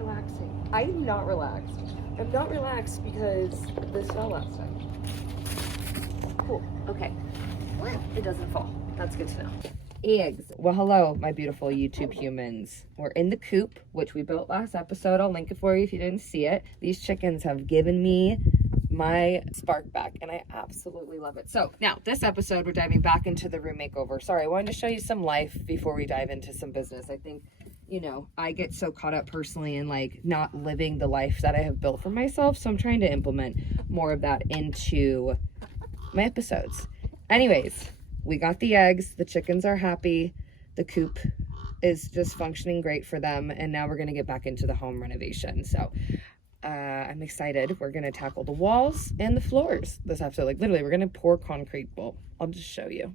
relaxing. I'm not relaxed. I'm not relaxed because this fell last time. Cool. Okay. Well, it doesn't fall. That's good to know. Eggs. Well, hello, my beautiful YouTube humans. We're in the coop, which we built last episode. I'll link it for you if you didn't see it. These chickens have given me my spark back, and I absolutely love it. So now this episode, we're diving back into the room makeover. Sorry, I wanted to show you some life before we dive into some business. I think, you know, I get so caught up personally in like not living the life that I have built for myself. So I'm trying to implement more of that into my episodes. Anyways, we got the eggs. The chickens are happy. The coop is just functioning great for them. And now we're going to get back into the home renovation. So I'm excited. We're going to tackle the walls and the floors this episode. Like literally, we're going to pour concrete. Well, I'll just show you.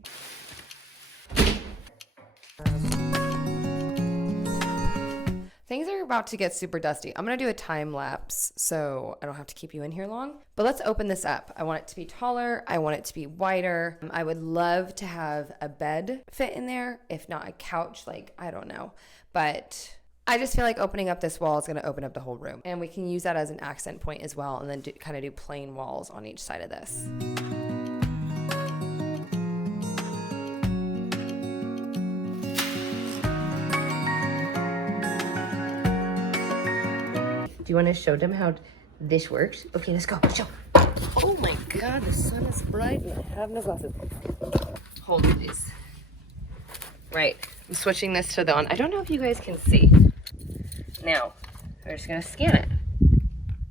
Things are about to get super dusty. I'm going to do a time lapse so I don't have to keep you in here long. But let's open this up. I want it to be taller. I want it to be wider. I would love to have a bed fit in there, if not a couch, like, I don't know. But I just feel like opening up this wall is going to open up the whole room. And we can use that as an accent point as well, and then kind of do plain walls on each side of this. Do you want to show them how this works? Okay, let's go. Show. Oh my God, the sun is bright and I have no glasses. Hold please. Right, I'm switching this to the on. I don't know if you guys can see. Now, we're just gonna scan it.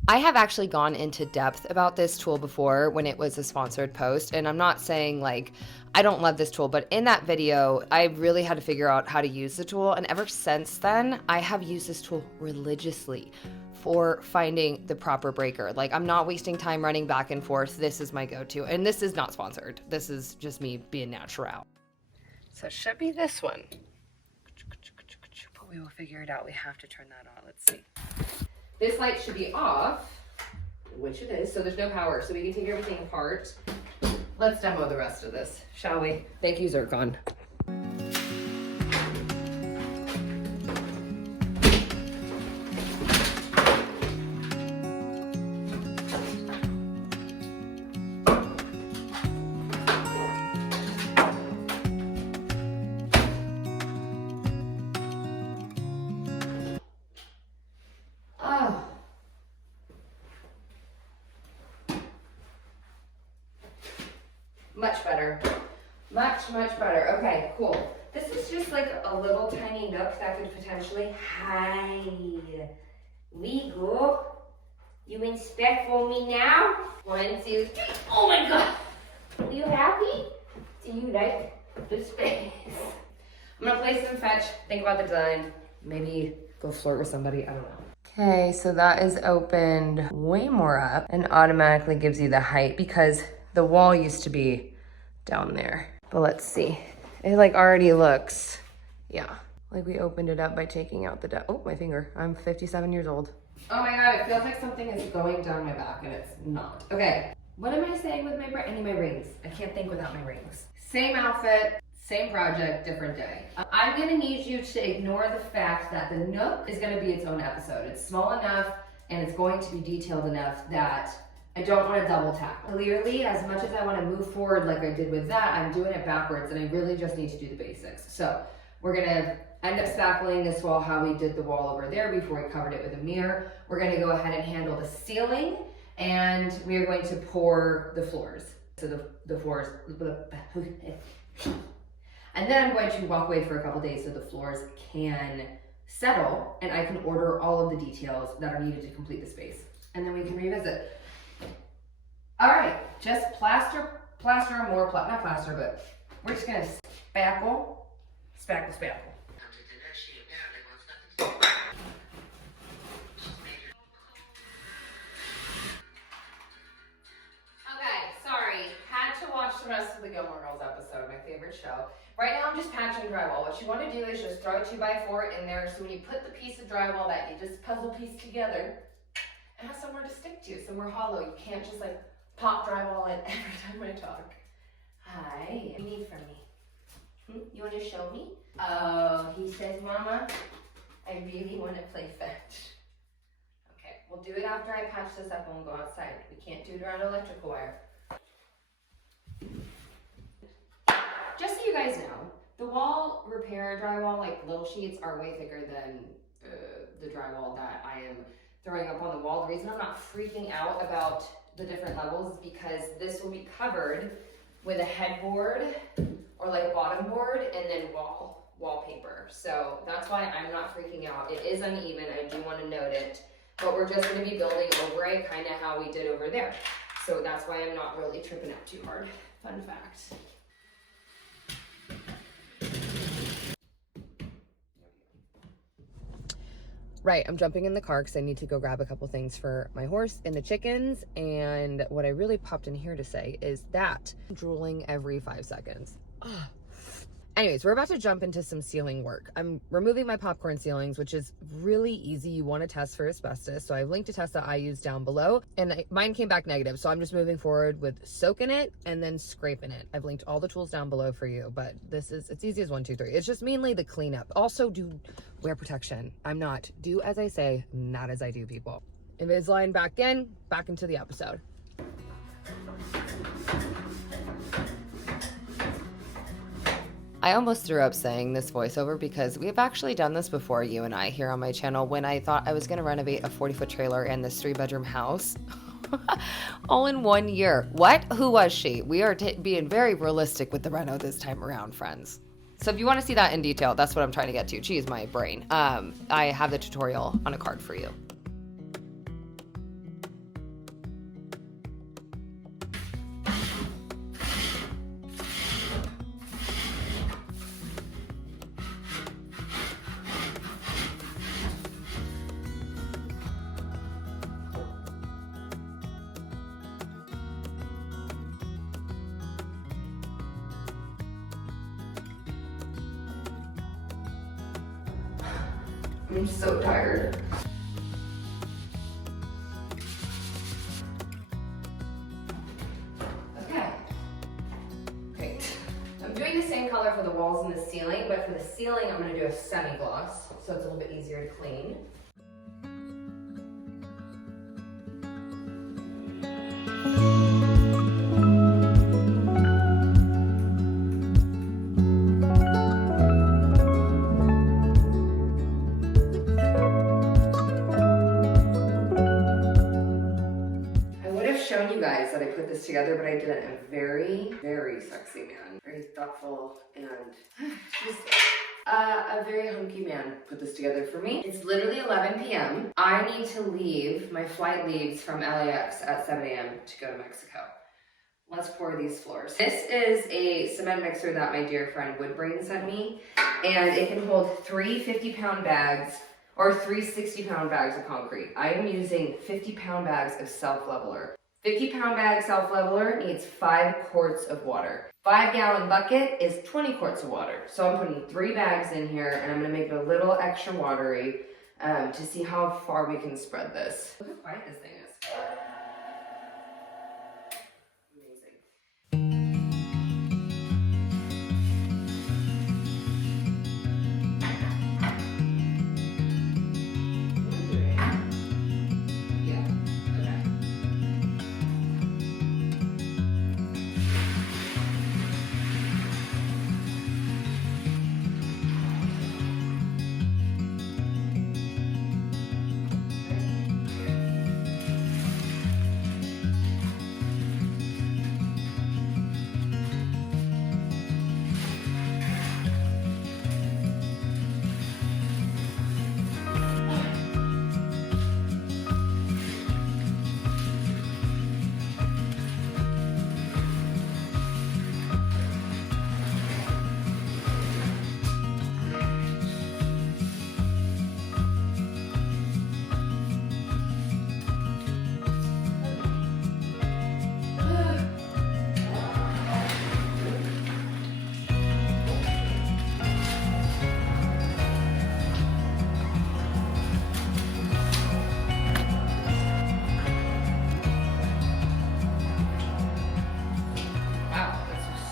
I have actually gone into depth about this tool before when it was a sponsored post, and I'm not saying like I don't love this tool, but in that video, I really had to figure out how to use the tool, and ever since then, I have used this tool religiously for finding the proper breaker. Like, I'm not wasting time running back and forth. This is my go-to, and this is not sponsored. This is just me being natural. So it should be this one, but we will figure it out. We have to turn that on. Let's see. This light should be off, which it is, so there's no power, so we can take everything apart. Let's demo the rest of this, shall we? Thank you, Zircon. Much better. Much better. Okay, cool. This is just like a little tiny nook that could potentially hide. We go. You inspect for me now? 1, 2, 3. Oh my God. Are you happy? Do you like the space? I'm gonna play some fetch, think about the design, maybe go flirt with somebody, I don't know. Okay, so that is opened way more up and automatically gives you the height because the wall used to be down there. But let's see. It like already looks, yeah, like we opened it up by taking out the oh, my finger. I'm 57 years old. Oh my God, it feels like something is going down my back and it's not. Okay, what am I saying with my I need my rings. I can't think without my rings. Same outfit, same project, different day. I'm gonna need you to ignore the fact that the nook is gonna be its own episode. It's small enough and it's going to be detailed enough that I don't want to double tap. Clearly, as much as I want to move forward like I did with that, I'm doing it backwards and I really just need to do the basics. So we're gonna end up spackling this wall how we did the wall over there before we covered it with a mirror. We're gonna go ahead and handle the ceiling and we are going to pour the floors. So the floors, and then I'm going to walk away for a couple days so the floors can settle and I can order all of the details that are needed to complete the space. And then we can revisit. All right, just plaster or more, not plaster, but we're just gonna spackle. Okay, sorry, had to watch the rest of the Gilmore Girls episode, my favorite show. Right now I'm just patching drywall. What you wanna do is just throw a 2x4 in there so when you put the piece of drywall that you just puzzle piece together, it has somewhere to stick to, somewhere hollow. You can't just like pop drywall in every time I talk. Hi, what do you need from me? You want to show me? Oh, he says, Mama, I really want to play fetch. do it after I patch this up and we'll go outside. We can't do it around electrical wire. Just so you guys know, the wall repair drywall, like little sheets, are way thicker than the drywall that I am throwing up on the wall. The reason I'm not freaking out about the different levels is because this will be covered with a headboard or like a bottom board and then wallpaper. So that's why I'm not freaking out. It is uneven, I do want to note it, but we're just going to be building over it kind of how we did over there. So that's why I'm not really tripping out too hard. Fun fact. Right, I'm jumping in the car because I need to go grab a couple things for my horse and the chickens. And what I really popped in here to say is that I'm drooling every 5 seconds. Ugh. Anyways, we're about to jump into some ceiling work. I'm removing my popcorn ceilings, which is really easy. You want to test for asbestos. So I've linked a test that I use down below, and mine came back negative. So I'm just moving forward with soaking it and then scraping it. I've linked all the tools down below for you, but it's easy as 1, 2, 3. It's just mainly the cleanup. Also, do wear protection. Do as I say, not as I do, people. Invisalign back into the episode. I almost threw up saying this voiceover because we have actually done this before, you and I, here on my channel, when I thought I was going to renovate a 40-foot trailer and this 3-bedroom house all in 1 year. What? Who was she? We are being very realistic with the reno this time around, friends. So if you want to see that in detail, that's what I'm trying to get to. Geez, my brain. I have the tutorial on a card for you. I'm so tired. Okay. Great. I'm doing the same color for the walls and the ceiling, but for the ceiling I'm going to do a semi-gloss, so it's a little bit easier to clean. That I put this together, but I did it in a very, very sexy man. Very thoughtful and just a very hunky man put this together for me. It's literally 11 p.m. I need to leave. My flight leaves from LAX at 7 a.m. to go to Mexico. Let's pour these floors. This is a cement mixer that my dear friend Woodbrain sent me, and it can hold 3 50-pound bags or 3 60-pound bags of concrete. I am using 50-pound bags of self-leveler. 50-pound bag self-leveler needs 5 quarts of water. 5-gallon bucket is 20 quarts of water. So I'm putting 3 bags in here, and I'm gonna make it a little extra watery to see how far we can spread this. Look how quiet this thing is.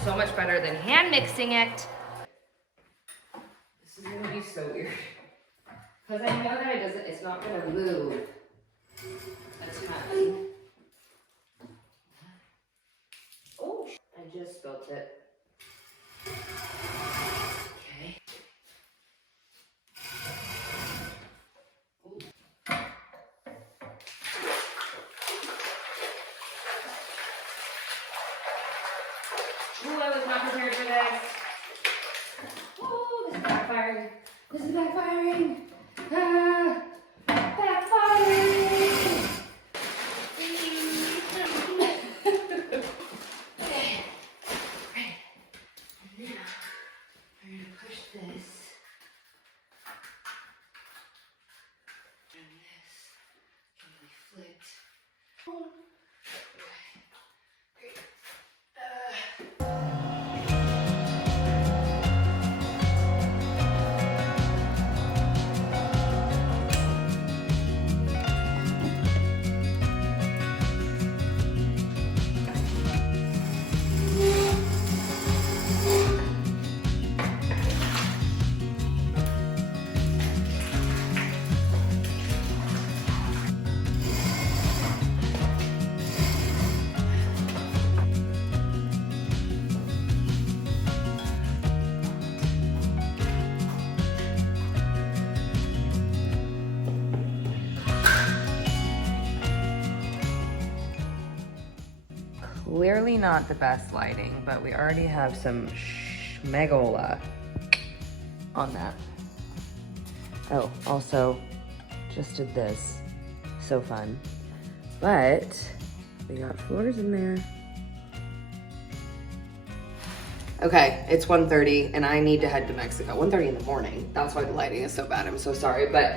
So much better than hand mixing it. This is gonna be so weird. Because I know that it's not gonna move a ton. Oh, I just spilled it. Okay. Ooh, I was not prepared for this. Oh, this is backfiring. This is backfiring. Ah, backfiring. Okay. Right. And now we're going to push this. And this can be flipped. Oh. Great. Clearly not the best lighting, but we already have some schmegola on that. Oh, also just did this. So fun. But we got floors in there. Okay, it's 1:30 and I need to head to Mexico. 1:30 in the morning. That's why the lighting is so bad. I'm so sorry, but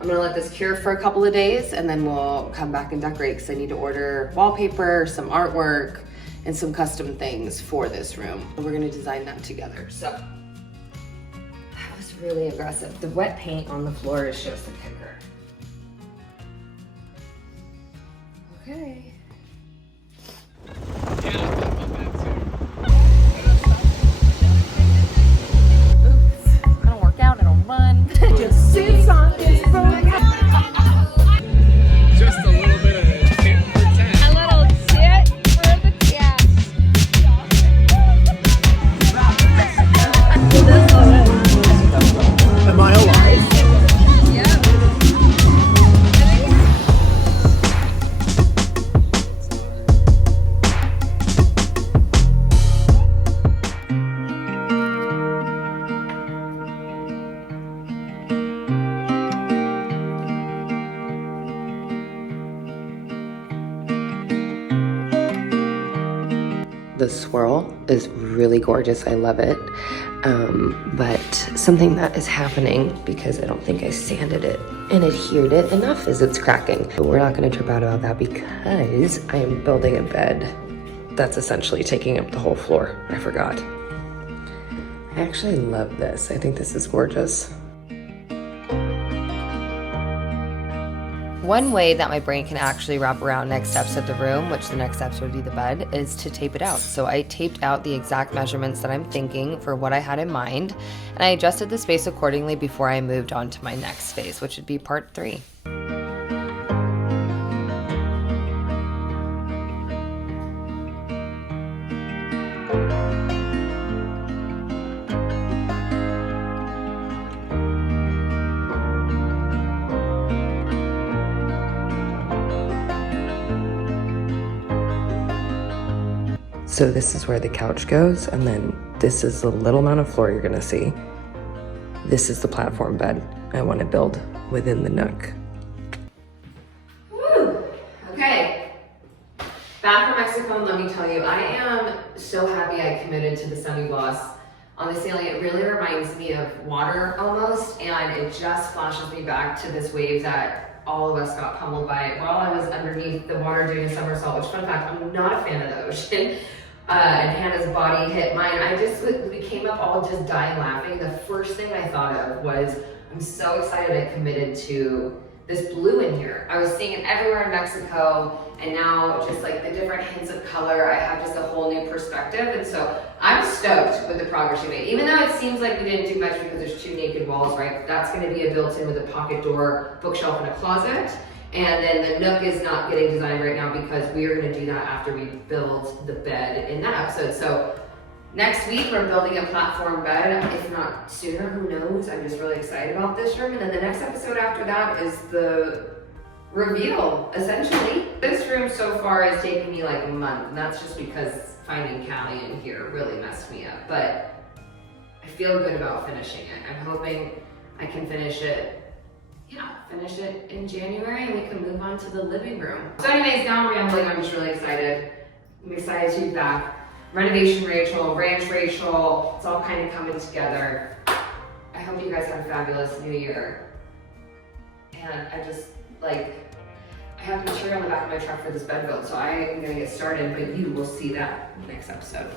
I'm gonna let this cure for a couple of days and then we'll come back and decorate because I need to order wallpaper, some artwork, and some custom things for this room. We're gonna design that together. So that was really aggressive. The wet paint on the floor is just a kicker. Okay. Just sits on his phone. Just a little bit of tit for tat. A little tit for the cat. Am I alive? The swirl is really gorgeous. I love it. But something that is happening because I don't think I sanded it and adhered it enough is it's cracking. But we're not going to trip out about that because I am building a bed that's essentially taking up the whole floor. I forgot. I actually love this. I think this is gorgeous. One way that my brain can actually wrap around next steps of the room, which the next steps would be the bed, is to tape it out. So I taped out the exact measurements that I'm thinking for what I had in mind, and I adjusted the space accordingly before I moved on to my next phase, which would be part 3. So this is where the couch goes, and then this is the little amount of floor you're gonna see. This is the platform bed I want to build within the nook. Woo! Okay, back from Mexico, and let me tell you, I am so happy I committed to the semi-gloss on the ceiling. It really reminds me of water almost, and it just flashes me back to this wave that all of us got pummeled by while I was underneath the water doing a somersault, which, fun fact, I'm not a fan of the ocean. And Hannah's body hit mine. We came up all just dying laughing. The first thing I thought of was, I'm so excited I committed to this blue in here. I was seeing it everywhere in Mexico, and now just like the different hints of color, I have just a whole new perspective. And so I'm stoked with the progress you made. Even though it seems like we didn't do much because there's 2 naked walls, right? That's gonna be a built-in with a pocket door, bookshelf, and a closet. And then the nook is not getting designed right now because we are gonna do that after we build the bed in that episode. So next week we're building a platform bed, if not sooner, who knows? I'm just really excited about this room. And then the next episode after that is the reveal, essentially. This room so far has taken me like a month, and that's just because finding Callie in here really messed me up. But I feel good about finishing it. I'm hoping I can finish it in January and we can move on to the living room. So anyways, now I'm rambling, I'm just really excited. I'm excited to be back. Renovation Rachel, Ranch Rachel, it's all kind of coming together. I hope you guys have a fabulous new year. And I have material in the back of my truck for this bed build, so I am gonna get started, but you will see that next episode.